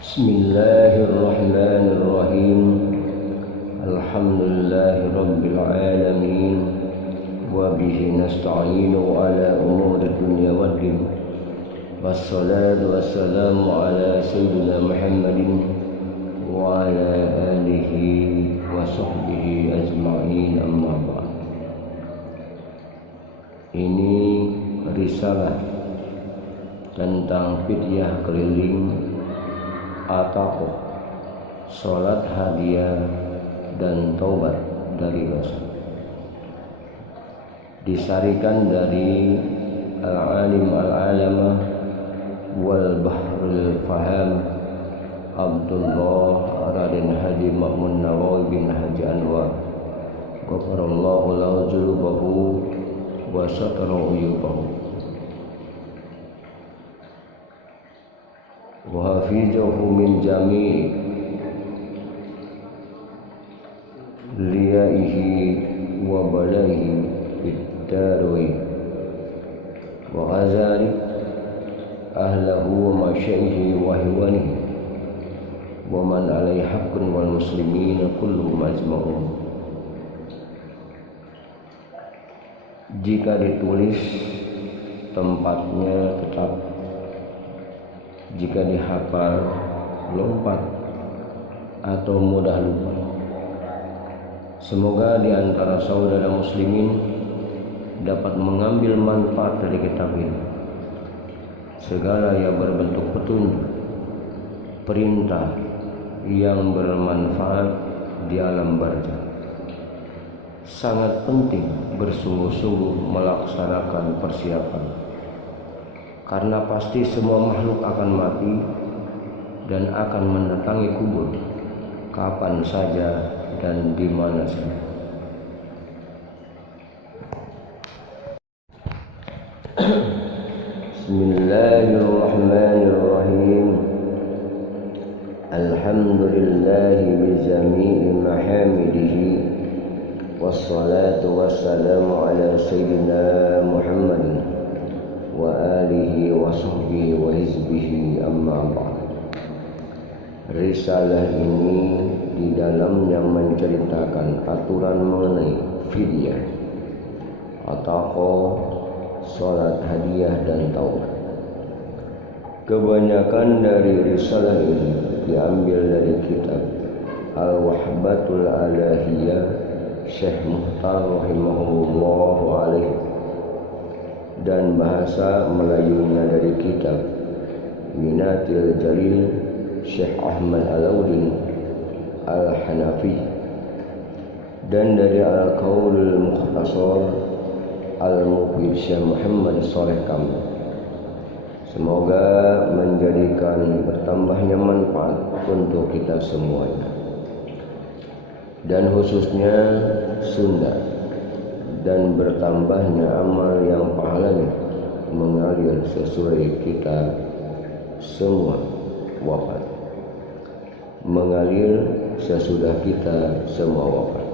Bismillahirrahmanirrahim. Alhamdulillahi rabbil alamin. Wa bihi nasta'inu ala umuri dunya waddin. Wassalatu wassalamu ala sayyidina Muhammadin wa ala alihi wa sahbihi ajma'in, amma ba'd. Ini risalah tentang fidyah keliling, ataqoh, sholat hadiah, dan taubat dari dosa. Disarikan dari Al-Alim Al-Alamah wal Bahrul Faham Abdullah Raden Haji Ma'mun Nawawi bin Haji Anwar, ghafarallahu lahu junubahu wa satara uyubahu wa hafizahu min jami' liyaihi wa balaihi fid darwi wa ghazali ahlahu wa masyaihi wa hiwanihi wa man alaihi haqqun wal muslimina kulluhum ajma'un. Jika ditulis tempatnya tetap, jika dihafal lompat atau mudah lupa. Semoga di antara saudara muslimin dapat mengambil manfaat dari kitab ini. Segala yang berbentuk petunjuk, perintah yang bermanfaat di alam barzah. Sangat penting bersungguh-sungguh melaksanakan persiapan, karena pasti semua makhluk akan mati dan akan mendatangi kubur kapan saja dan di mana saja. Bismillahirrahmanirrahim. Alhamdulillahi bi jami'i mahamidihi, wassalatu wassalamu ala sayyidina Muhammadin wa alihi wa sahbihi wa hizbihi, amma ba'd. Risalah ini di dalamnya menceritakan aturan mengenai fidyah, ataqoh, sholat hadiah, dan taubat. Kebanyakan dari risalah ini diambil dari kitab Al-Wahbatul Alahiyah Syekh Muhtar rahimahullahu alaihi, dan bahasa Melayunya dari kitab Minatil Jalil Syekh Ahmad Alauddin Al-Hanafi, dan dari Al-Qaulul Mukhtasar Al-Mufid Syekh Muhammad Saleh Kamil. Semoga menjadikan bertambahnya manfaat untuk kita semuanya, dan khususnya Sunda, dan bertambahnya amal yang pahalanya mengalir sesuai kita semua wafat, mengalir sesudah kita semua wafat.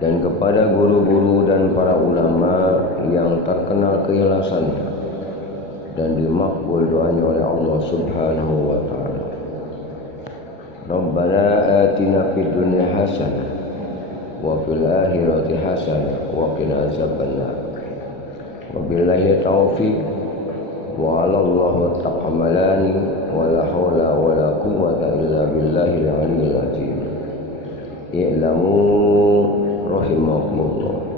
Dan kepada guru-guru dan para ulama yang terkenal keikhlasannya dan dimakbul doanya oleh Allah Subhanahu wa ta'ala. Rabbana atina fid dunya hasanah wa fil akhirati hasanah wa qina azabannar. Wabillahi taufiq wa 'ala Allahi taqammalani wa la haula wa la quwwata illa billahil aliyyil azim. I'lamu rahimakumullah.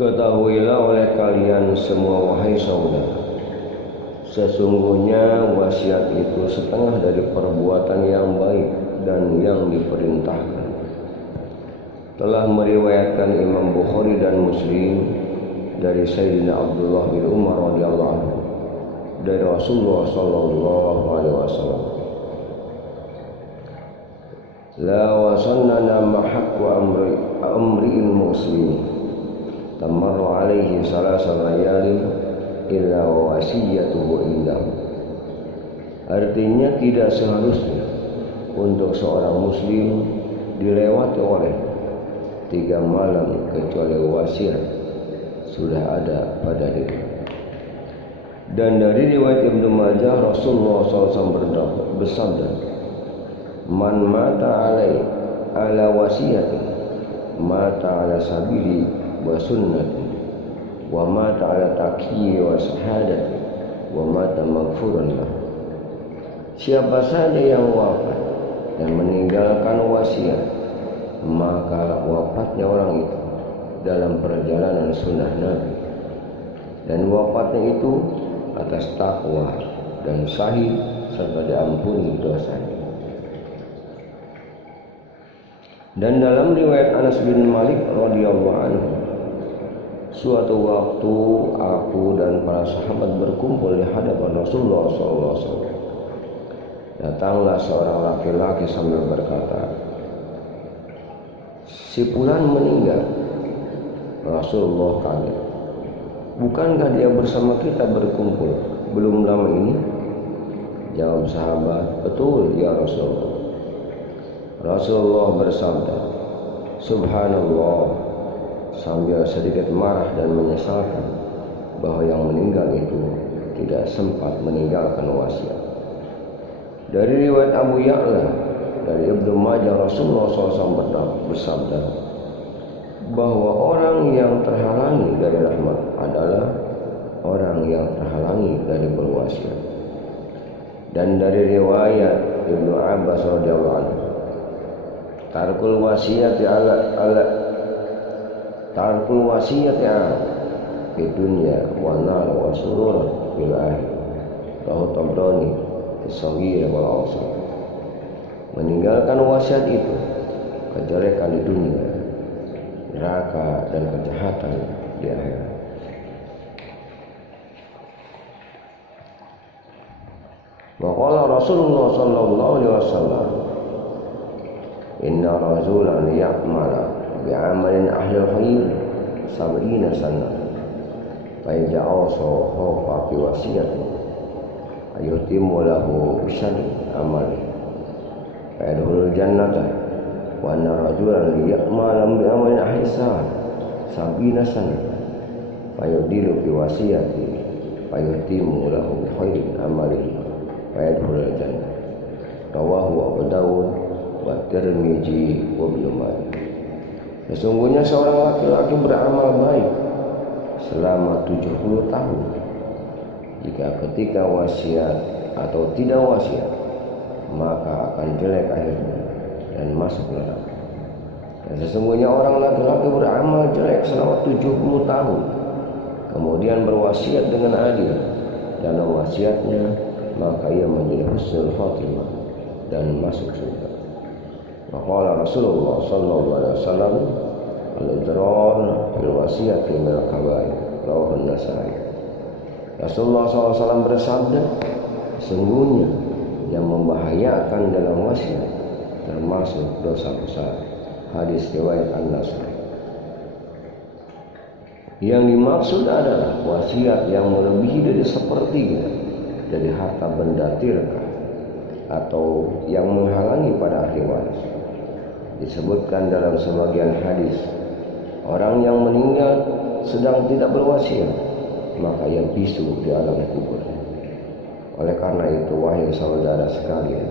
Ketahuilah oleh kalian semua, wahai saudara, sesungguhnya wasiat itu setengah dari perbuatan yang baik dan yang diperintahkan. Telah meriwayatkan Imam Bukhari dan Muslim dari Sayyidina Abdullah bin Umar radhiyallahu anhu dari Rasulullah sallallahu alaihi wasallam, la wasannana mahaqqa amri'in muslim tamarru alaihi salasa layalin illa wasiyatuhu indahu. Artinya tidak seharusnya untuk seorang muslim dilewati oleh 3 malam kecuali wasiat sudah ada pada diri. Dan dari riwayat Ibnu Majah, Rasulullah SAW bersabda, "Man mata ala wasiyati, mata ala sabili wa sunnati, wa mata ala taqiyyi wa syahadati, wa mata maghfuran lahu." Siapa saja yang wafat dan meninggalkan wasiat, maka wafatnya orang itu dalam perjalanan sunnah Nabi, dan wafatnya itu atas takwa dan syahid serta diampuni dosanya. Dan dalam riwayat Anas bin Malik radhiyallahu anhu, suatu waktu aku dan para sahabat berkumpul di hadapan Rasulullah SAW. Datanglah seorang laki-laki sambil berkata, "Si fulan meninggal." Rasulullah kaget. "Bukankah dia bersama kita berkumpul belum lama ini?" Jawab sahabat, "Betul ya Rasulullah." Rasulullah bersabda, "Subhanallah," sambil sedikit marah dan menyesalkan bahwa yang meninggal itu tidak sempat meninggalkan wasiat. Dari riwayat Abu Ya'la dari Ibnu Majah, Rasulullah SAW bersabda bahwa orang yang terhalangi dari rahmat adalah orang yang terhalangi dari berwasiat. Dan dari riwayat Ibnu Abbas radhiyallahu anhu, tarkul wasiyati di dunia wa nar wa surur fil akhir. Rawahu Tabrani As-Saghir wal Awsat. Meninggalkan wasiat itu kejelekan di dunia, neraka dan kejahatan di akhirat. Wa qala Rasulullah sallallahu alaihi wasallam, "Inna rajulan ya'mala bi'amalin ahli khair 70 sana fa ja'asa fa fi wasiyati ayutimu lahu syarr amali fa yadkhulul jannata wa anna rajulan ya'mala bi'amalin ahli sa'ah 70 sana fa yudilu fi wasiyati fa yutimu lahu khair amali fa yadkhulul jannah." Rawahu Abu Dawud wa Tirmidzi wa Ibnu Majah. Sesungguhnya seorang laki-laki beramal baik selama 70 tahun. Jika ketika wasiat atau tidak wasiat, maka akan jelek akhirnya dan masuk neraka. Dan sesungguhnya orang laki-laki beramal jelek selama 70 tahun, kemudian berwasiat dengan adil dalam wasiatnya, maka ia menjadi husnul khatimah dan masuk surga. Maqala Rasulullah sallallahu alaihi wasallam, "Al-idrar fil wasiyati min al-kabair." Rawahu An-Nasa'i. Rasulullah SAW bersabda, sesungguhnya yang membahayakan dalam wasiat termasuk dosa besar. Hadis riwayat An-Nasa'i. Yang dimaksud adalah wasiat yang melebihi dari sepertiga dari harta benda tirkah atau yang menghalangi pada ahli waris. Disebutkan dalam sebagian hadis, orang yang meninggal sedang tidak berwasiat, maka ia bisu di alam kubur. Oleh karena itu, wahai saudara sekalian,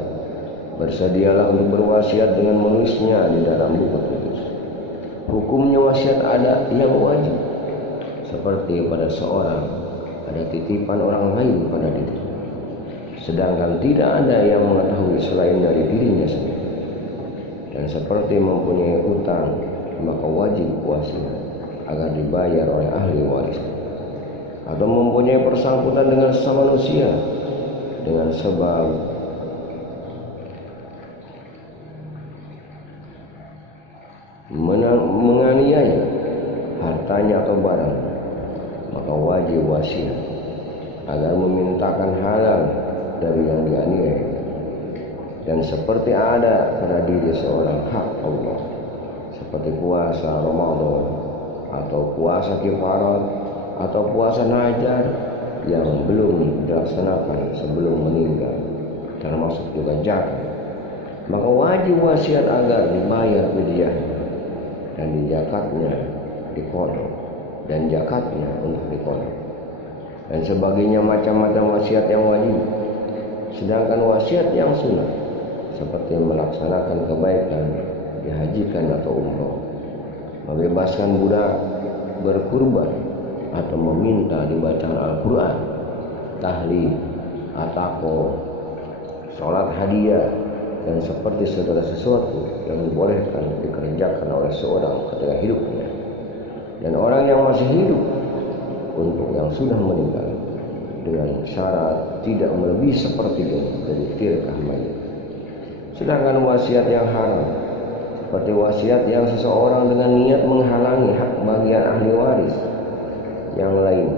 bersedialah untuk berwasiat dengan menulisnya di dalam buku tulis. Hukumnya wasiat ada yang wajib, seperti pada seorang ada titipan orang lain pada dirinya, sedangkan tidak ada yang mengetahui selain dari dirinya sendiri. Dan seperti mempunyai hutang, maka wajib wasiat agar dibayar oleh ahli waris, atau mempunyai persangkutan dengan sesama manusia dengan sebab menganiaya hartanya atau barang, maka wajib wasiat agar memintakan halal dari yang dianiaya. Dan seperti ada pada diri seorang hak Allah, seperti puasa Ramadan atau puasa kifarat atau puasa najar yang belum dilaksanakan sebelum meninggal, termasuk juga zakat, maka wajib wasiat agar dibayar fidyahnya dan zakatnya dikodok dan zakatnya untuk dikodok. dan sebagainya macam-macam wasiat yang wajib. Sedangkan wasiat yang sunnah seperti melaksanakan kebaikan, dihajikan atau umroh, membebaskan budak, berkurban, atau meminta dibacakan Al-Quran, tahlil, ataqo, sholat hadiah, dan seperti segala sesuatu yang dibolehkan dikerjakan oleh seorang ketika hidupnya dan orang yang masih hidup untuk yang sudah meninggal, dengan syarat tidak melebihi sepertiga dari tirkah mayit. Sedangkan wasiat yang haram seperti wasiat yang seseorang dengan niat menghalangi hak bagian ahli waris yang lain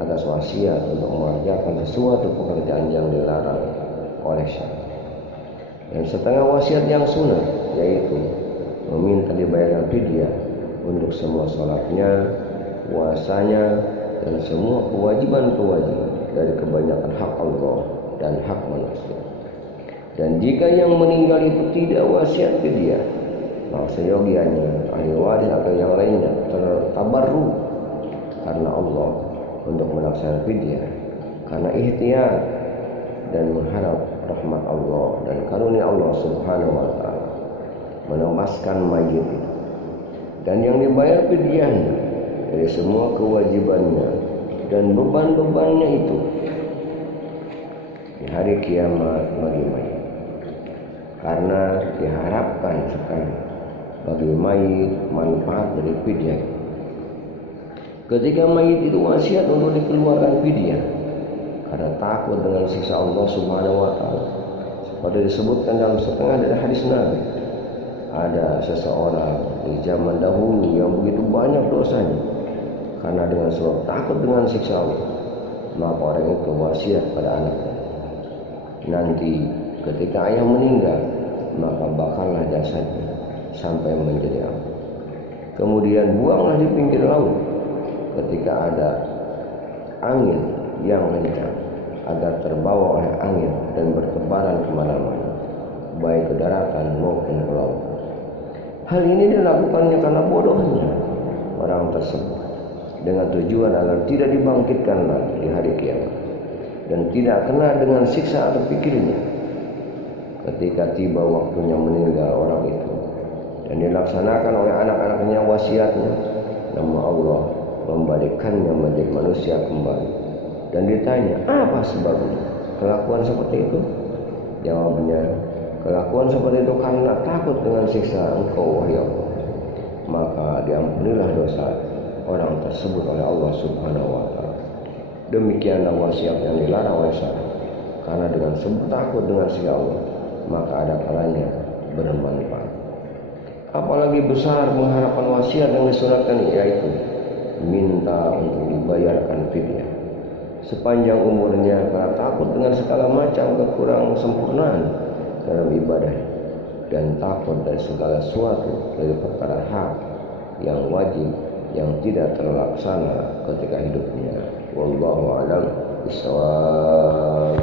atas wasiat untuk mengerjakan sesuatu pekerjaan yang dilarang oleh syariat. Dan setengah wasiat yang sunnah yaitu meminta dibayarkan fidyah untuk semua sholatnya, puasanya, dan semua kewajiban-kewajiban dari kebanyakan hak Allah dan hak manusia. Dan jika yang meninggal itu tidak wasiat fidyah, maka seyogianya ahli waris atau yang lainnya tertabarru karena Allah untuk melaksanakan fidyah, karena ikhtiar dan mengharap rahmat Allah dan karunia Allah Subhanahu wa taala, menembaskan mayit itu. Dan yang dibayar fidyahnya dari semua kewajibannya dan beban-bebannya itu di hari kiamat bagi mayit. Karena diharapkan sekali bagi mayit manfaat dari fidyah. Ketika mayit itu wasiat untuk dikeluarkan fidyah karena takut dengan siksa Allah Subhanahu wa taala, seperti disebutkan dalam setengah dari hadis Nabi, ada seseorang di zaman dahulu yang begitu banyak dosanya karena dengan sebab takut dengan siksa Allah, maka orang itu wasiat pada anaknya, nanti ketika ayah meninggal, maka bakarlah jasadnya sampai menjadi api. Kemudian buanglah di pinggir laut ketika ada angin yang kencang, agar terbawa oleh angin dan bertebaran kemana-mana, baik ke daratan maupun ke laut. Hal ini dilakukannya karena bodohnya orang tersebut, dengan tujuan agar tidak dibangkitkan lagi di hari kiamat dan tidak kena dengan siksa atau pikirnya ketika tiba waktunya meninggal orang itu, dan dilaksanakan oleh anak-anaknya wasiatnya, namun Allah membalikkannya menjadi manusia kembali dan ditanya, apa sebabnya kelakuan seperti itu? Jawabnya, kelakuan seperti itu karena takut dengan siksa Engkau wahai Allah. Maka diampunilah dosa orang tersebut oleh Allah Subhanahu wa taala. Demikianlah wasiat yang dilarang oleh syariat, karena dengan sebab takut dengan siksa Allah, maka ada kalanya bermanfaat. Apalagi besar mengharapkan wasiat yang disunatkan, yaitu minta untuk dibayarkan fidyah sepanjang umurnya karena takut dengan segala macam kekurangan sempurnaan dalam ibadah dan takut dari segala sesuatu dari perkara hak yang wajib yang tidak terlaksana ketika hidupnya. Wallahu a'lam bishawab.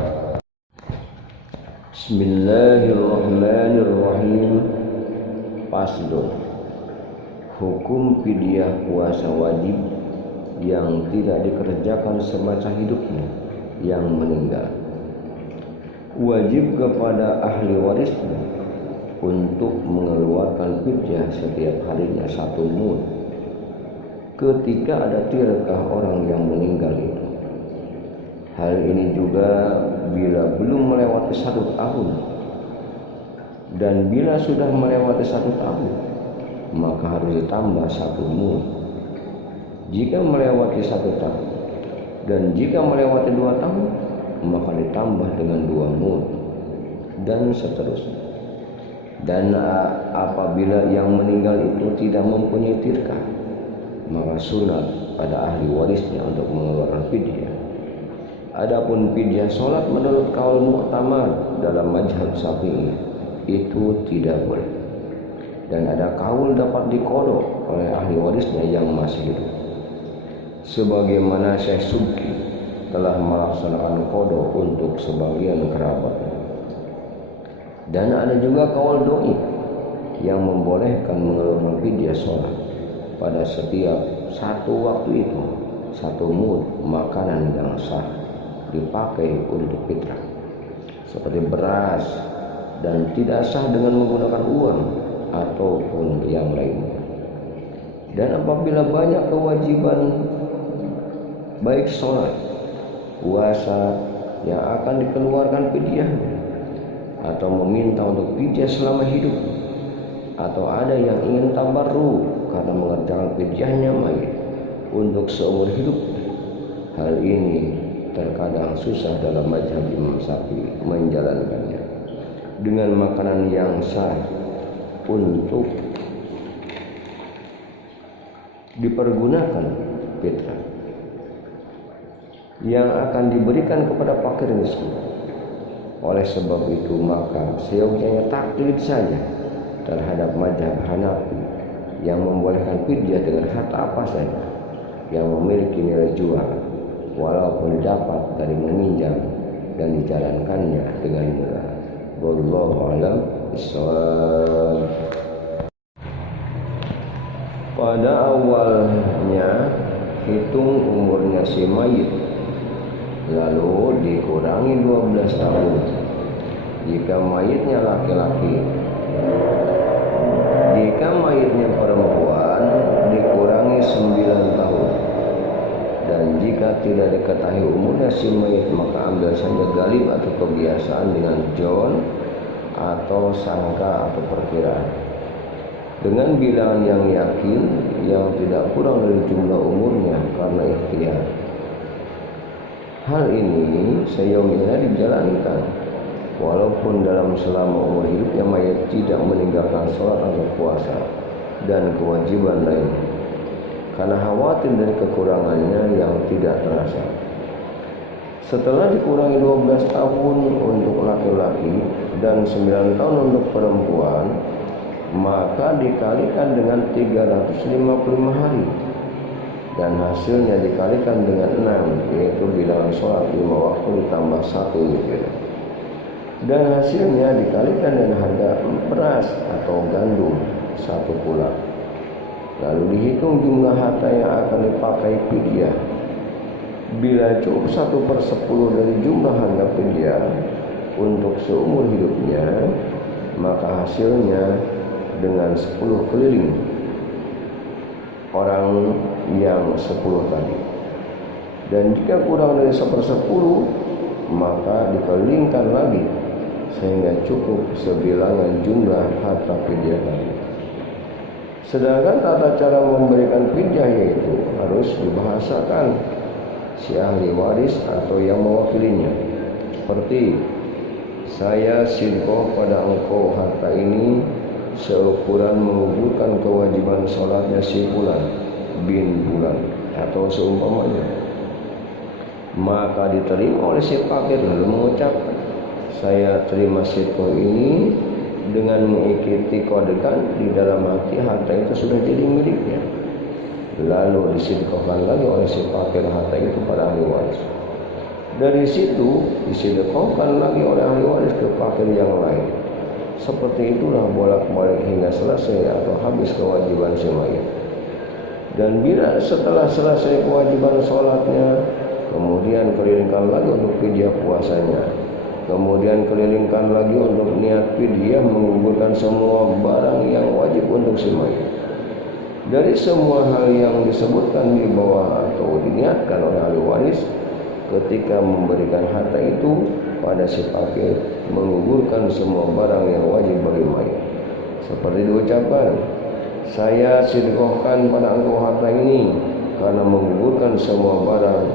Bismillahirrahmanirrahim. Faslun. Hukum fidyah puasa wajib yang tidak dikerjakan semasa hidupnya yang meninggal. Wajib kepada ahli warisnya untuk mengeluarkan fidyah setiap harinya 1 mud ketika ada tirkah orang yang meninggal itu. Hal ini juga bila belum melewati 1 tahun, dan bila sudah melewati 1 tahun maka harus ditambah 1 mud. Jika melewati 1 tahun dan jika melewati 2 tahun maka ditambah dengan 2 mud dan seterusnya. Dan apabila yang meninggal itu tidak mempunyai tirkah, maka sunat pada ahli warisnya untuk mengeluarkan fidyah. Adapun fidyah sholat menurut kaul mu'tamad dalam mazhab Syafi'i itu tidak boleh, dan ada kaul dapat diqadha oleh ahli warisnya yang masih hidup, sebagaimana Syekh Subki telah melaksanakan qadha untuk sebagian kerabatnya. Dan ada juga kaul doi yang membolehkan mengeluarkan fidyah sholat pada setiap 1 waktu itu satu mud makanan yang sah dipakai untuk fitrah seperti beras dan tidak sah dengan menggunakan uang ataupun yang lainnya. Dan apabila banyak kewajiban baik sholat, puasa yang akan dikeluarkan fidyahnya, atau meminta untuk fidyah selama hidup, atau ada yang ingin tabarruk karena mengerjakan fidyahnya mayit untuk seumur hidup, hal ini terkadang susah dalam mazhab Imam Syafi'i menjalankannya dengan makanan yang sah untuk dipergunakan fitrah yang akan diberikan kepada fakir miskin. Oleh sebab itu maka seyogyanya taklid saja terhadap mazhab Hanafi yang membolehkan fidyah dengan harta apa saja yang memiliki nilai jual walaupun dapat dari meminjam dan dijalankannya dengan murah. Wallahu a'lam bishawab. Pada awalnya hitung umurnya si mayit, lalu dikurangi 12 tahun jika mayitnya laki-laki. Jika mayitnya perempuan dikurangi 9 tahun. Dan jika tidak diketahui umurnya si mayit, maka ambil saja galib atau kebiasaan dengan jon atau sangka atau perkiraan dengan bilangan yang yakin yang tidak kurang dari jumlah umurnya karena ikhtiar. Hal ini seyogyanya dijalankan walaupun dalam selama umur hidupnya mayat tidak meninggalkan sholat atau puasa dan kewajiban lain karena khawatir dari kekurangannya yang tidak terasa. Setelah dikurangi 12 tahun untuk laki-laki dan 9 tahun untuk perempuan, maka dikalikan dengan 355 hari dan hasilnya dikalikan dengan 6, yaitu bilangan sholat 5 waktu ditambah 1 witir. Dan hasilnya dikalikan dengan harga beras atau gandum 1 pula. Lalu dihitung jumlah harta yang akan dipakai fidyah. Bila cukup 1/10 dari jumlah harga fidyah untuk seumur hidupnya, maka hasilnya dengan 10 keliling orang yang 10 tadi. Dan jika kurang dari 1/10, maka dikelilingkan lagi sehingga cukup sebilangan jumlah harta fidyah tadi. Sedangkan tata cara memberikan fidyah yaitu harus dibahasakan si ahli waris atau yang mewakilinya, seperti saya sidqoh pada engkau harta ini seukuran menggugurkan kewajiban sholatnya si fulan bin fulan atau seumpamanya. Maka diterima oleh si fakir lalu mengucapkan, saya terima sidqoh ini dengan mengikuti kodekan di dalam hati harta itu sudah jadi miliknya. Lalu disedekahkan lagi oleh si fakir harta itu pada ahli waris. Dari situ disedekahkan lagi oleh ahli waris ke fakir yang lain. Seperti itulah bolak-balik hingga selesai atau habis kewajiban si mayit. Dan bila setelah selesai kewajiban sholatnya, kemudian kelilingkan lagi untuk fidyah puasanya, kemudian kelilingkan lagi untuk niat fidyah menggugurkan semua barang yang wajib untuk si mayit. Dari semua hal yang disebutkan di bawah atau diniatkan oleh ahli waris ketika memberikan harta itu pada si fakir, menggugurkan semua barang yang wajib bagi mayit. Seperti diucapkan, saya sedekahkan pada engkau harta ini karena menggugurkan semua barang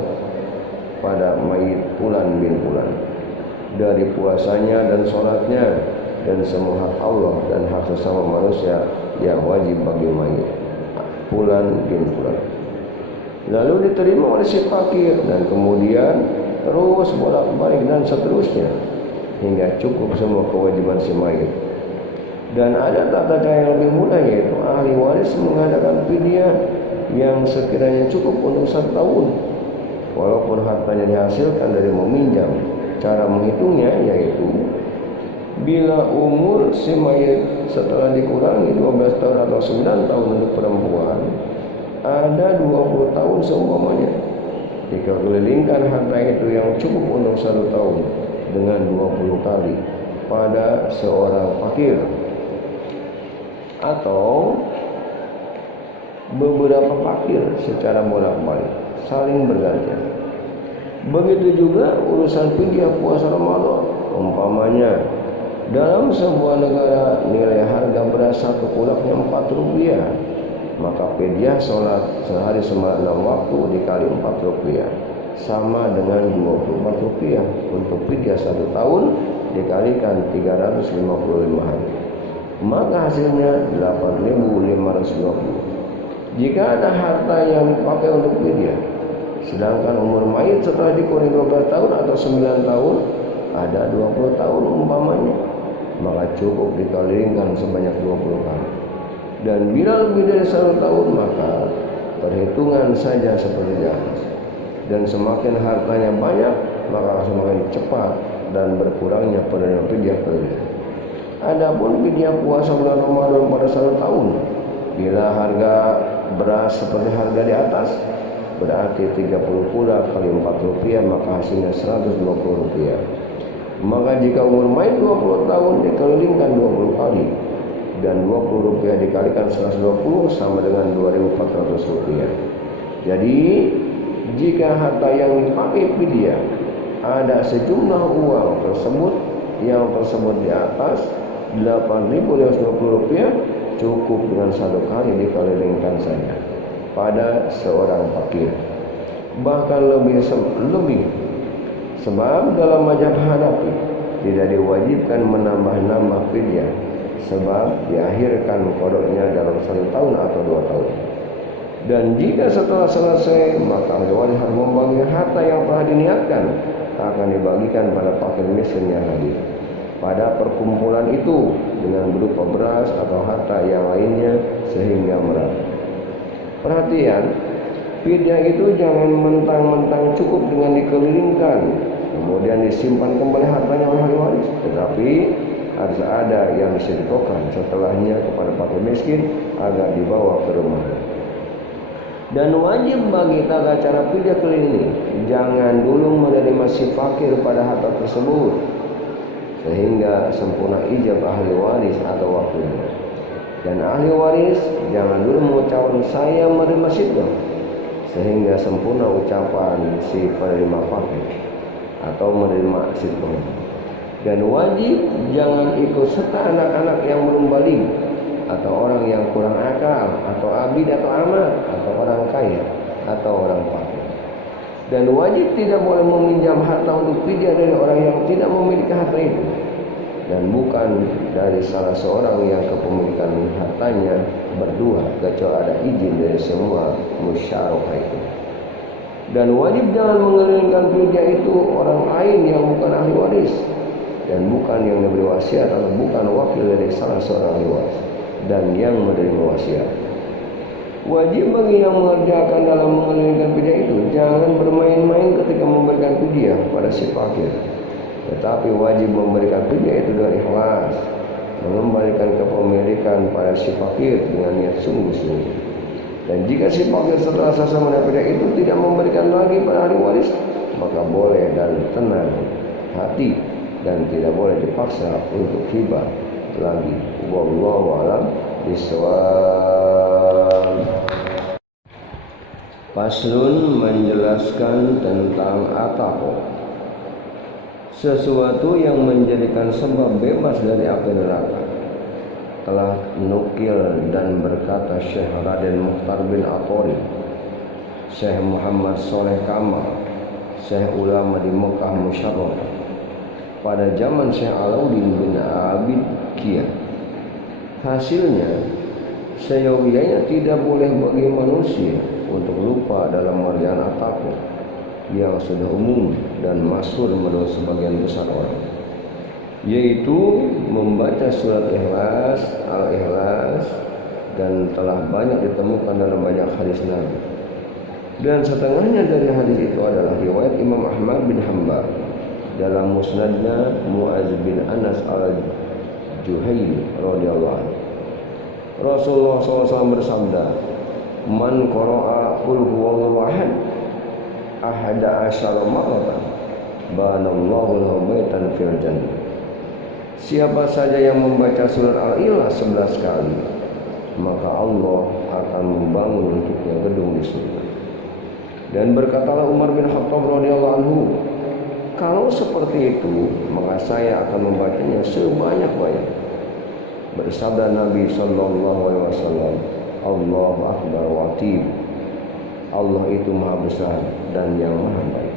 pada mayit fulan bin fulan, dari puasanya dan sholatnya dan semua hak Allah dan hak sesama manusia yang wajib bagi mayit fulan bin fulan. Lalu diterima oleh si fakir dan kemudian terus bolak-balik dan seterusnya hingga cukup semua kewajiban si mayit. Dan ada tata cara yang lebih mudah, yaitu ahli waris mengadakan fidyah yang sekiranya cukup untuk 1 tahun walaupun hartanya dihasilkan dari meminjam. Cara menghitungnya yaitu bila umur si mayit setelah dikurangi 12 tahun atau 9 tahun untuk perempuan ada 20 tahun seumpamanya, Dikelilingkan harta itu yang cukup untuk 1 tahun dengan 20 kali pada seorang fakir atau beberapa fakir secara bolak-balik saling bergantian. Begitu juga urusan fidyah puasa Ramadan. Umpamanya dalam sebuah negara nilai harga beras 1 kulaknya 4 rupiah, maka fidyah sholat sehari semalam waktu dikali 4 rupiah sama dengan 24 rupiah. Untuk fidyah 1 tahun dikalikan 355 hari, maka hasilnya 8.520. Jika ada harta yang dipakai untuk fidyah, sedangkan umur mayit setelah dikurangi 12 tahun atau 9 tahun ada 20 tahun umpamanya, maka cukup dikelilingkan sebanyak 20 kali. Dan bila lebih dari 1 tahun, maka perhitungan saja seperti di atas. Dan semakin hartanya banyak, maka semakin cepat dan berkurangnya penerima fidyah keliling. Adapun fidyah puasa bulan Ramadan pada 1 tahun, bila harga beras seperti harga di atas, berarti 30 pula kali 4 rupiah, maka hasilnya 120 rupiah. Maka jika umur mayit 20 tahun dikelilingkan 20 kali, dan 20 rupiah dikalikan 120 sama dengan 2.400 rupiah. Jadi jika harta yang dipakai fidyah ada sejumlah uang tersebut yang tersebut di atas 8.520 rupiah, cukup dengan 1 kali dikelilingkan saja pada seorang fakir. Bahkan lebih sebab dalam mazhab Hanafi tidak diwajibkan menambah-nambah fidyah, sebab diakhirkan kodoknya dalam 1 tahun atau 2 tahun. Dan jika setelah selesai, maka ahli waris harus membagi harta yang telah diniatkan akan dibagikan pada fakir miskin yang hadir pada perkumpulan itu dengan berupa beras atau harta yang lainnya sehingga merata. Perhatian, fidyah itu jangan mentang-mentang cukup dengan dikelilingkan kemudian disimpan kembali hartanya oleh ahli waris, tetapi harus ada yang disedekahkan setelahnya kepada fakir miskin agar dibawa ke rumah. Dan wajib bagi tata cara fidyah keliling ini, jangan dulu menerima si fakir pada harta tersebut sehingga sempurna ijab ahli waris atau wakilnya. Dan ahli waris jangan dulu mengucapkan saya menerima sidqah sehingga sempurna ucapan si penerima fakir atau menerima sidqah. Dan wajib jangan ikut serta anak-anak yang belum baligh atau orang yang kurang akal atau abid atau amat atau orang kaya atau orang fakir. Dan wajib tidak boleh meminjam harta untuk fidyah dari orang yang tidak memiliki harta itu, dan bukan dari salah seorang yang kepemilikan hartanya berdua, kecuali ada izin dari semua musyarakah itu. Dan wajib jangan mengelilingkan fidyah itu orang lain yang bukan ahli waris, dan bukan yang diberi wasiat atau bukan wakil dari salah seorang ahli waris dan yang menerima wasiat. Wajib bagi yang mengerjakan dalam mengelilingkan fidyah itu jangan bermain-main ketika memberikan fidyah pada si fakir, tetapi wajib memberikan fidyah itu dengan ikhlas, mengembalikan kepemilikan pada si fakir dengan niat sungguh-sungguh. Dan jika si fakir setelah selesai menerima fidyah itu tidak memberikan lagi pada ahli waris, maka boleh dan tenang hati dan tidak boleh dipaksa untuk hibah lagi. Wallahu a'lam bishawab. Faslun menjelaskan tentang ataqo, sesuatu yang menjadikan sebab bebas dari api neraka. Telah nukil dan berkata Syekh Raden Mukhtar bin Athori, Syekh Muhammad Soleh Kamal, Syekh ulama di Mekah Musyarraf pada zaman Syekh Alauddin bin Abid Qiyah. Hasilnya seyogianya tidak boleh bagi manusia untuk lupa dalam mengerjakan ataqo yang sudah umum dan masyhur menurut sebagian besar orang, yaitu membaca surat Ikhlas, Al-Ikhlas, dan telah banyak ditemukan dalam banyak hadis Nabi. Dan setengahnya dari hadis itu adalah riwayat Imam Ahmad bin Hanbal dalam musnadnya Mu'adz bin Anas al-Juhayni radhiyallahu anhu. Rasulullah SAW bersabda, "Man qara'a qul huwallahu ahad ahada asyara marratan banallahu lahu baitan fil jannah. Siapa saja yang membaca surat Al-Ikhlas 11 kali, maka Allah akan membangun untuknya gedung di surga. Dan berkatalah Umar bin Khattab radhiyallahu anhu, kalau seperti itu, maka saya akan membacanya sebanyak-banyak. Bersabda Nabi sallallahu alaihi wasallam, Allahu akbar wa atib. Allah itu maha besar dan yang maha baik.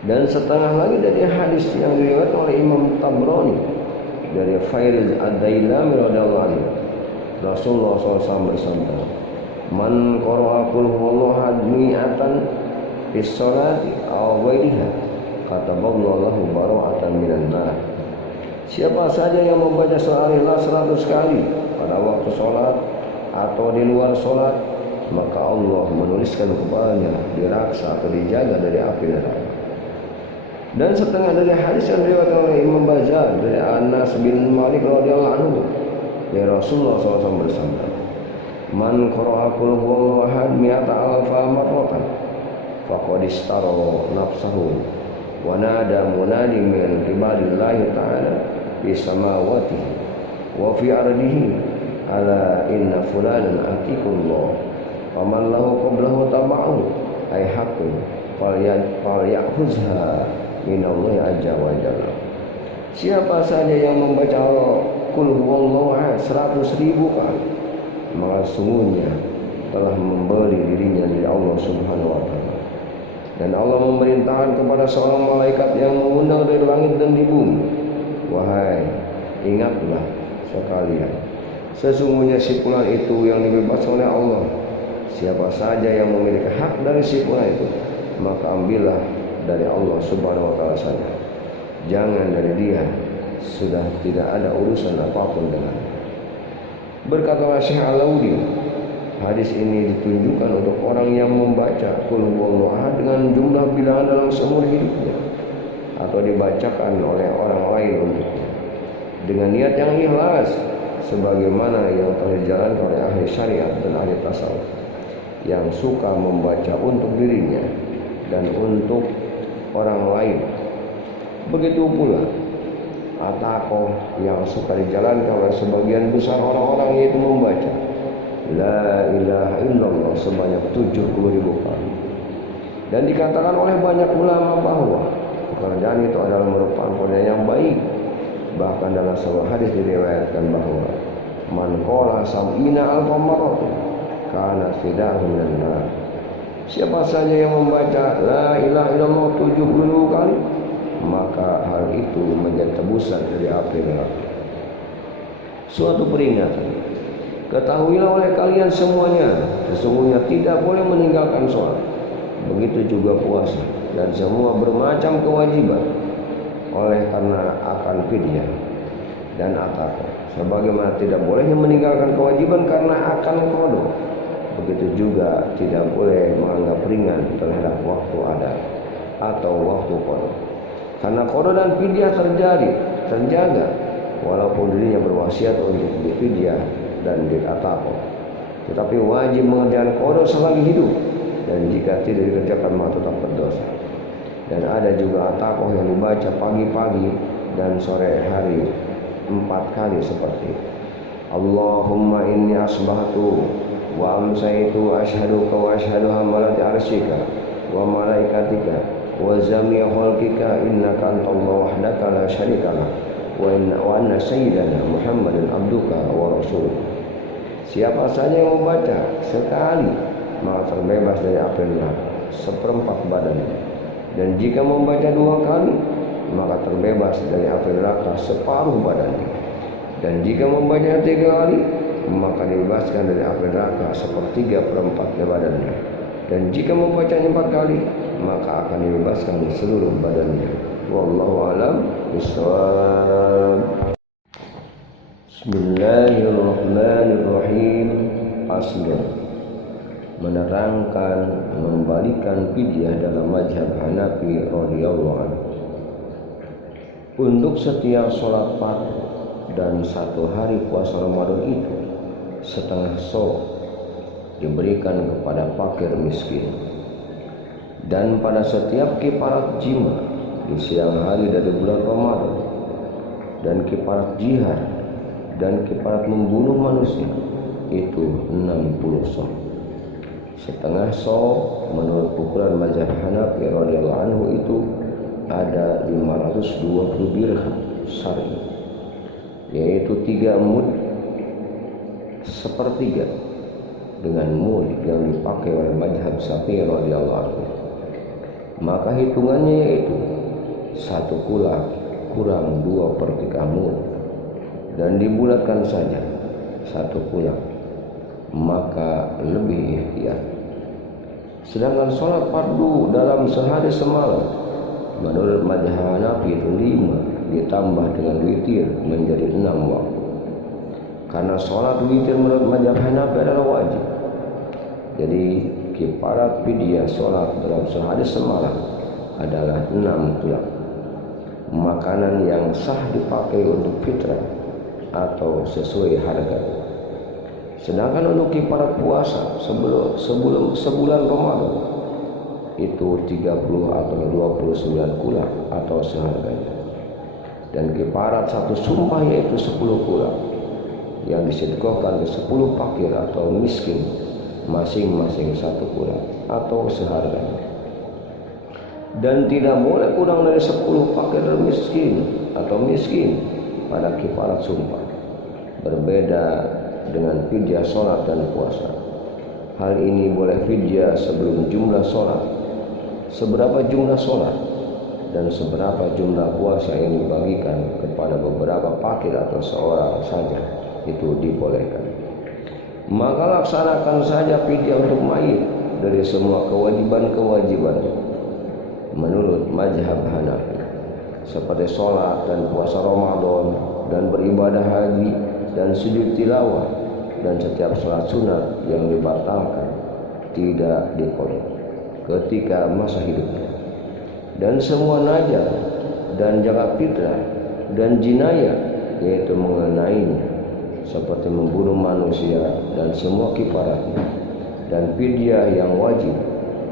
Dan setengah lagi dari hadis yang diriwayatkan oleh Imam Tabrani dari Fairuz Ad-Dailami radhiyallahu anhu, Rasulullah SAW bersabda, Man qara'a qul huwallahu ahad mi'atan fi sholati aw ghairiha kataballahu lahu bara'atan minan nar. Siapa saja yang membaca surah Al-Ikhlas 100 kali pada waktu sholat atau di luar sholat, maka Allah menuliskan kepadanya diraksa atau dijaga dari api neraka. Dan setengah dari hadis yang diriwayatkan oleh Imam Bazar dari Anas bin Malik radhiyallahu anhu, dari Rasulullah SAW bersabda, Man qara'a qul huwallahu ahad mi'ata alfa marratan faqad istara nafsahu wa nada munadi min qibalillahi ta'ala fi samawatihi wa fi ardihi ala inna fulanan atiqullah faman lahu qablahu taba'u ay haqqun falya'khuzha minallahi azza wa jalla. Siapa saja yang membaca qul huwallahu ahad 100.000 kali, maka sungguhnya telah membeli dirinya dari Allah Subhanahu wa taala. Dan Allah memerintahkan kepada seorang malaikat yang mengundang dari langit dan di bumi, wahai, ingatlah sekalian, sesungguhnya si fulan itu yang dibebaskan oleh Allah. Siapa saja yang memiliki hak dari si fulan itu, maka ambillah dari Allah Subhanahu wa taala saja. Jangan dari dia, sudah tidak ada urusan apapun dengan. Berkatalah Syekh Alaudi, hadis ini ditunjukkan untuk orang yang membaca qul huwallahu ahad dengan jumlah bilangan dalam seumur hidupnya atau dibacakan oleh orang lain untuknya dengan niat yang ikhlas, sebagaimana yang telah dijalankan oleh ahli syariat dan ahli tasawuf yang suka membaca untuk dirinya dan untuk orang lain. Begitu pula atakoh yang suka dijalankan oleh sebagian besar orang-orang, yaitu membaca La ilaha illallah sebanyak 70.000 kali. Dan dikatakan oleh banyak ulama bahwa pekerjaan itu adalah merupakan pekerjaan yang baik. Bahkan dalam sebuah hadis diriwayatkan bahwa man qala sab'ina alfa marratin kana fidahu minan nar. Siapa saja yang membaca La ilaha illallah 70 kali, maka hal itu menjadi tebusan dari api neraka. Suatu peringatan, ketahuilah oleh kalian semuanya, sesungguhnya tidak boleh meninggalkan sholat, begitu juga puasa dan semua bermacam kewajiban, oleh karena akan fidyah dan atakoh. Sebagaimana tidak bolehnya meninggalkan kewajiban karena akan qada, begitu juga tidak boleh menganggap ringan terhadap waktu adat atau waktu qada. Karena qada dan fidyah terjaga walaupun dirinya berwasiat untuk difidyah dan diatakoh, tetapi wajib mengerjakan qada selagi hidup, dan jika tidak dikerjakan maka tetap berdosa. Dan ada juga atakoh yang dibaca pagi-pagi dan sore hari 4 kali seperti Allahumma inni asbahtu wa amsaitu ashhaduka wa ashhadu hamalati arsyika wa malaikatika wa zamia khalqika innaka antallahu wahdaka la syarika lak wa anna sayyidana Muhammadan abduka wa rasuluh. Siapa saja yang membaca sekali, maka terbebas dari api neraka 1/4 badannya. Dan jika membaca 2 kali, maka terbebas dari api neraka 1/2 badannya. Dan jika membaca 3 kali, maka dibebaskan dari api neraka 1/3 badannya. Dan jika membacanya 4 kali, maka akan dibebaskan seluruh badannya. Wallahu a'lam bishawab. Bismillahirrahmanirrahim. Aslun, menerangkan membalikan fidyah dalam mazhab Hanafi radhiyallahu anhu. Untuk setiap sholat fardu dan 1 hari puasa Ramadan itu, setengah sok diberikan kepada fakir miskin. Dan pada setiap kiparat jima di siang hari dari bulan Ramadan, dan kiparat jihad dan kiparat membunuh manusia itu 60 sok. Setengah sok menurut ukuran mazhab Hanafi radhiyallahu anhu itu ada 520 dirham syar'i, yaitu 3 mud sepertiga dengan mud yang dipakai oleh mazhab Syafi'i radhiyallahu anhu. Maka hitungannya yaitu 1 kulak kurang 2/3 mud, dan dibulatkan saja 1 kulak, maka lebih ikhtiar. Sedangkan sholat fardu dalam sehari semalam menurut mazhab Hanafi itu 5 ditambah dengan witir menjadi 6 waktu. Karena sholat witir menurut mazhab Hanafi adalah wajib, jadi kifarat fidyah sholat dalam sehari semalam adalah 6 kulak. Makanan yang sah dipakai untuk fitrah atau sesuai harga. Sedangkan untuk kifarat puasa sebelum sebulan Ramadan itu 30 atau 29 kulak atau seharganya. Dan kifarat 1 sumpah yaitu 10 kulak yang disedekahkan ke 10 fakir atau miskin, masing-masing 1 kulak atau seharganya. Dan tidak boleh kurang dari 10 fakir dan miskin pada kifarat sumpah. Berbeda dengan fidyah sholat dan puasa. Hal ini boleh fidyah sebelum jumlah sholat, seberapa jumlah sholat, dan seberapa jumlah puasa yang dibagikan kepada beberapa fakir atau seorang saja, itu dibolehkan. Maka laksanakan saja fidyah untuk mayit dari semua kewajiban-kewajiban menurut mazhab Hanafi, seperti sholat dan puasa Ramadan dan beribadah haji dan sujud tilawah dan setiap sholat sunat yang dibatalkan tidak diqadha ketika masa hidupnya, dan semua najar dan zakat fitrah dan jinayah yaitu mengenainya seperti membunuh manusia dan semua kifaratnya, dan fidyah yang wajib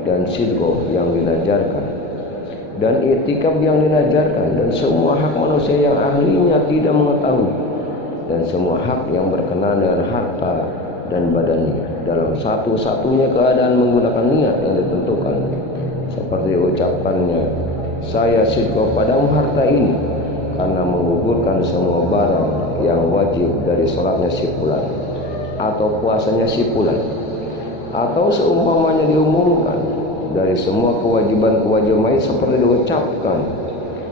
dan sidqah yang dinajarkan dan i'tikaf yang dinajarkan, dan semua hak manusia yang ahlinya tidak mengetahui, dan semua hak yang berkenaan dengan harta dan badannya dalam satu-satunya keadaan menggunakan niat yang ditentukan, seperti ucapannya, saya sidqah padamu harta ini karena menggugurkan semua barang yang wajib dari sholatnya si fulan atau puasanya si fulan, atau seumpamanya diumumkan dari semua kewajiban-kewajiban seperti diucapkan,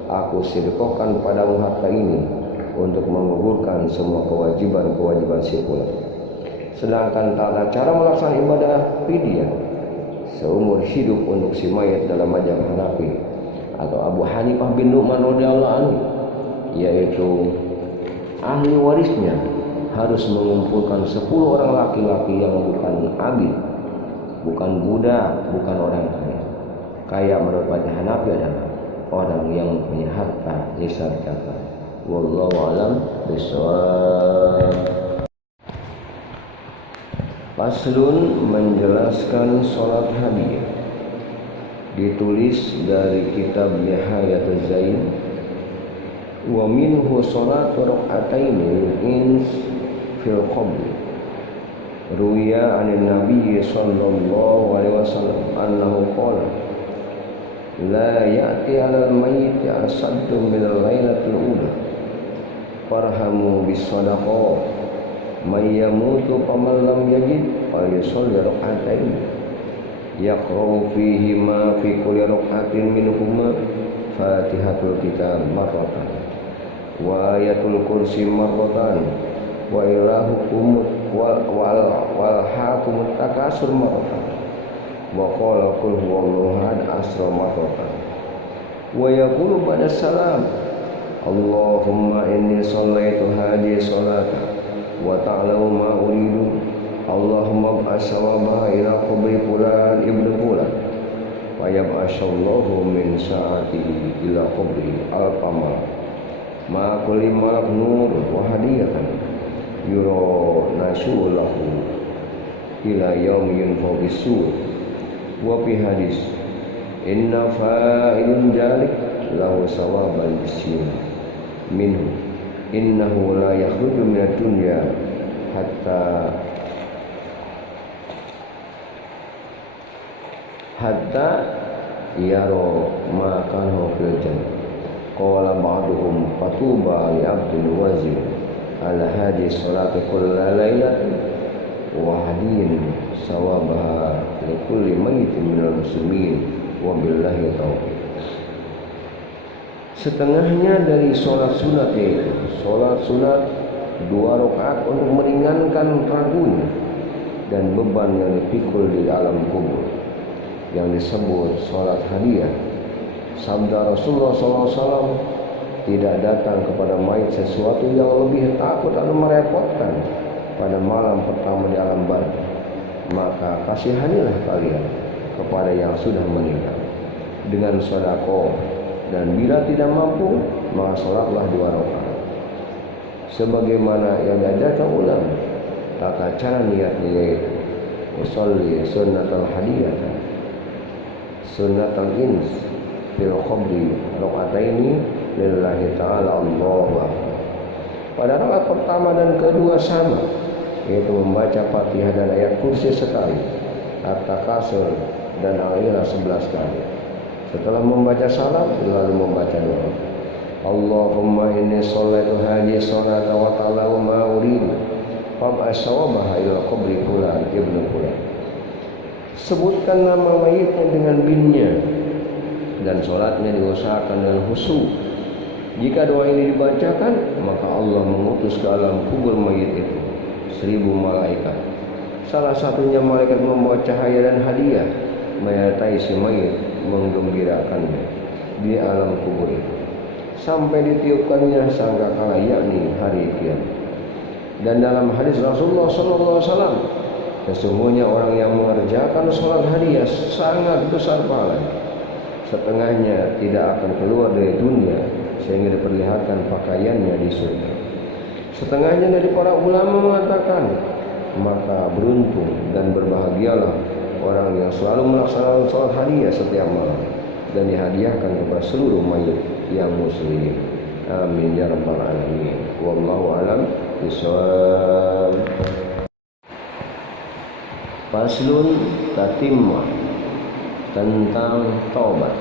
aku sedekahkan padamu harta ini untuk menggugurkan semua kewajiban-kewajiban si fulan. Sedangkan tata cara melaksanakan ibadah fidyah seumur hidup untuk si mayat dalam mazhab Hanafi atau Abu Hanifah bin Nu'man radhiyallahu anhu, yaitu ahli warisnya harus mengumpulkan 10 orang laki-laki yang bukan abid, bukan budak, bukan orang kaya. Kaya menurut mazhab Hanafi adalah orang yang punya harta nisab zakat. Wallahu a'lam bishawab. Faslun, menjelaskan sholat hadiah. Ditulis dari kitab Nihayatul Zain. Wa minhu sholatu rak'ataini ins fil qabr. Ruwiya 'anil Nabi sallallahu alaihi wasallam annahu qala la ya'ti 'alal mayyit asaddu min al-lailatil ula farhamu bis sadaqah may yamutu faman lam yajid falyusalli rak'atain yaqra'u fihi ma fi kulli rak'atin minhuma fatihatul kitab marratan wa ayatul kursi marratan wa ilahukum wal hakumut takasur marratan wa qala qul huwallahu ahad asra marratan wa yaqulu ba'da salam Allahumma inni shallaitu hadhihi salata wa ta'lamu ma uridu Allahumma ba'asawabaha ila qabri fulan ibnu fulan wa yab'asallahu min sa'atihi ila qabri al-qamar ma kulli malak nur wa hadiyatan yura nasulahu ila yaumi yunfaw bisu wa fi hadis inna fa'ilun jalik lahu sawaban isyim minhu innahu la yakhruju minad dunya hatta yaro ma kana fil jannah qala ba'duhum fatuba li abdul wazir ala hadi salati kulla lailatin wa hadiyin sawabaha li kulli mayyitin minal muslimin wa billahi taufiq. Setengahnya dari sholat sunat, yaitu sholat sunat 2 rakaat untuk meringankan ragunya dan beban yang dipikul di alam kubur yang disebut sholat hadiah. Sabda Rasulullah SAW, tidak datang kepada mayit sesuatu yang lebih takut atau merepotkan pada malam pertama di alam barzah. Maka kasihanilah kalian kepada yang sudah meninggal dengan sedekah, dan bila tidak mampu maka sholatlah 2 rakaat sebagaimana yang diajarkan ulama. Tata cara niatnya yaitu usolli sunnatul hadiyah sunnatul ins fil qabri rakaataini lillahi ta'ala Allahu akbar. Pada rakaat pertama dan kedua sama, yaitu membaca Fatihah dan ayat kursi sekali, At-Takasur dan Al-Ikhlas 11 kali. Setelah membaca salam lalu membaca doa, Allahumma inni sholaitu hadhihi sholata wa ta'ala wa ma uridu fab'as sawabaha ila qabri fulan ibnu fulan. Sebutkan nama mayitnya dengan binnya dan sholatnya diusahakan dengan khusyuk. Jika doa ini dibacakan, maka Allah mengutus ke alam kubur mayit itu 1000 malaikat. Salah satunya malaikat membawa cahaya dan hadiah menyertai si mayit, menggembirakannya di alam kubur itu sampai ditiupkannya sangkakala, yakni hari kiamat. Dan dalam hadis Rasulullah SAW, sesungguhnya orang yang mengerjakan sholat hadiah sangat besar pahalanya, setengahnya tidak akan keluar dari dunia sehingga diperlihatkan pakaiannya di surga. Setengahnya dari para ulama mengatakan, maka beruntung dan berbahagialah orang yang selalu melaksanakan sholat hadiah setiap malam dan dihadiahkan kepada seluruh mayit yang muslim. Amin ya rabbal alamin. Wallahu a'lam bishawab. Faslun tatimah, tentang taubat.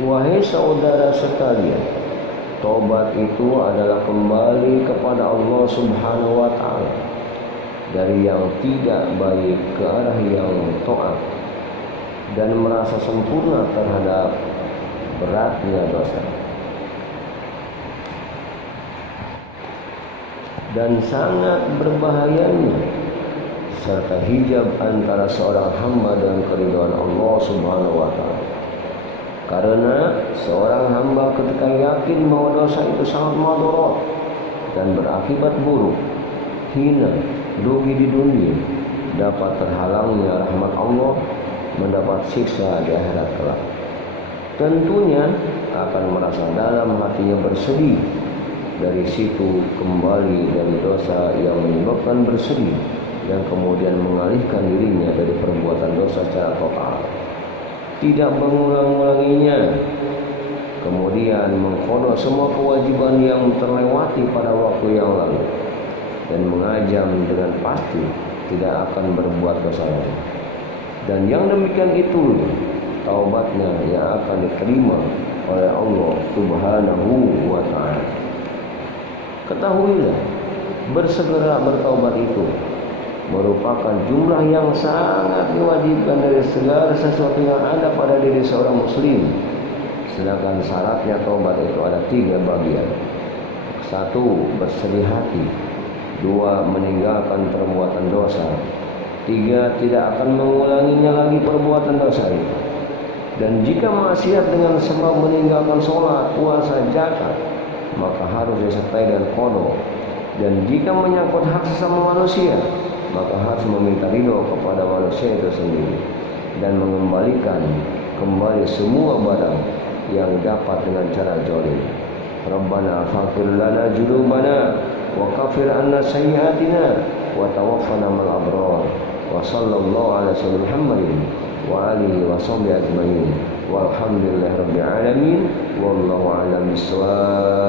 Wahai saudara sekalian, taubat itu adalah kembali kepada Allah Subhanahu wa taala dari yang tidak baik ke arah yang taat dan merasa sempurna terhadap beratnya dosa. Dan sangat berbahayanya serta hijab antara seorang hamba dan keridhaan Allah Subhanahu wa taala. Karena seorang hamba ketika yakin bahwa dosa itu sangat madarat dan berakibat buruk, hina, rugi di dunia, dapat terhalangnya rahmat Allah, mendapat siksa di akhirat kelak. Tentunya akan merasa dalam hatinya bersedih. Dari situ kembali dari dosa yang menyebabkan bersedih dan kemudian mengalihkan dirinya dari perbuatan dosa secara total, tidak mengulang-ulanginya, kemudian mengqada semua kewajiban yang terlewati pada waktu yang lalu dan mengajam dengan pasti tidak akan berbuat dosa lagi. Dan yang demikian itu taubatnya yang akan diterima oleh Allah Subhanahu wa taala. Ketahuilah, bersegera bertaubat itu merupakan jumlah yang sangat diwajibkan dari segala sesuatu yang ada pada diri seorang muslim. Sedangkan syaratnya taubat itu ada 3 bagian. 1. Bersedih hati. 2. Meninggalkan perbuatan dosa. 3. Tidak akan mengulanginya lagi perbuatan dosa itu. Dan jika maksiat dengan sebab meninggalkan sholat, puasa, zakat, maka harus disertai dengan qada. Dan jika menyangkut hak sesama manusia, maka harus meminta ridho kepada manusia itu sendiri dan mengembalikan kembali semua barang yang dapat dengan cara zalim. Rabbana faghfir lana dzunubana wa kaffir anna sayyi'atina wa tawaffana ma'al abrar. Wa sallallahu ala sayyidina Muhammadin wa alihi wa sahbihi ajmain. Walhamdulillahirabbil alamin. Wallahu a'lam bishawab.